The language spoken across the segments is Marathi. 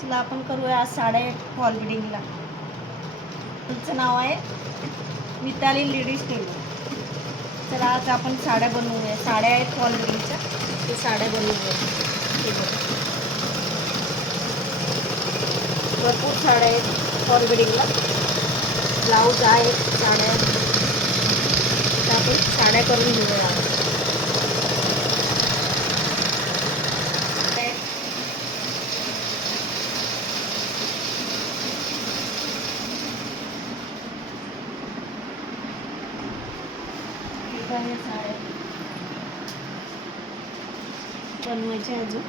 चला आपण करूया आज साड्या फॉल बिडिंगला. तुमचं नाव आहे मिताली लेडीज टेलर. चला आज आपण साड्या बनवूया. साड्या आहेत फॉल बिडिंगच्या, ते साड्या बनवूया. भरपूर साड्या आहेत फॉल बिडिंगला. ब्लाऊज आहेत, साड्या. तर आपण साड्या करून घेऊया. साड्या बनवायच्या अजून.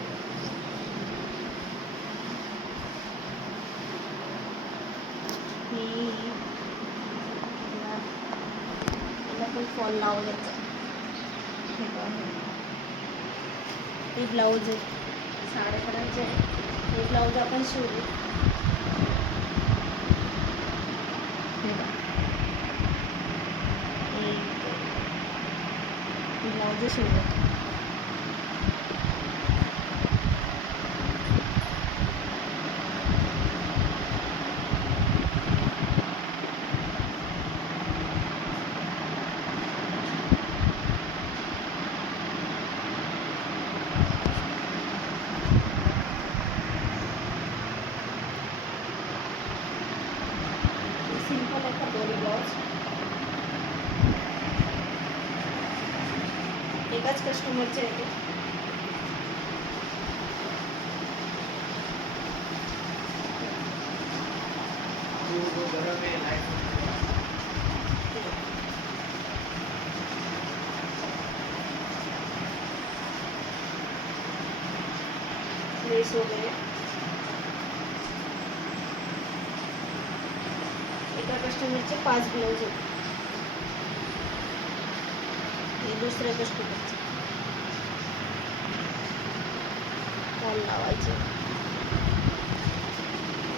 याला पण फॉल लावायचा. हे ब्लाऊज आहे, साड्या करायचे आहे. हे ब्लाऊज आपण शिवू. ब्लाऊज शिवलं. सिंपल आहे का दोन्ही ब्लाऊज. एकाच कस्टमरचे आहे. लेस वगैरे एका कस्टमरचे 5 ब्लाऊज आहेत. हे दुसऱ्या कस्टमरचे फॉल लावायचे.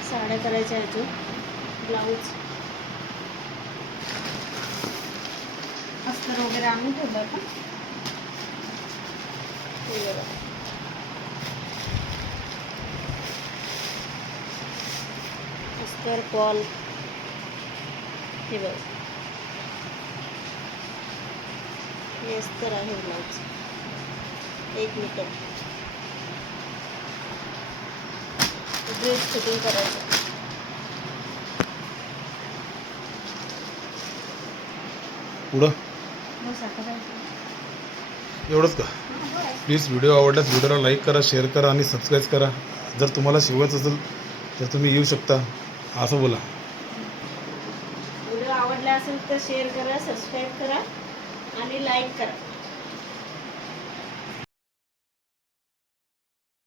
साड्या करायच्या अजून. ब्लाऊज अस्तर वगैरे आणून ठेवलं का. अस्तर फॉल हे बघ. हे अस्तर आहे ब्लाऊज 1 मीटर. ड्रेस फिटिंग करायचं. पुढं एवढंच का. प्लीज व्हिडिओ आवडल्यास व्हिडिओला लाईक करा, शेअर करा आणि सबस्क्राईब करा. जर तुम्हाला शिवायचं असेल तर तुम्ही येऊ शकता, असं बोला. व्हिडिओ आवडला असेल तर शेअर करा, सबस्क्राईब करा आणि लाईक करा.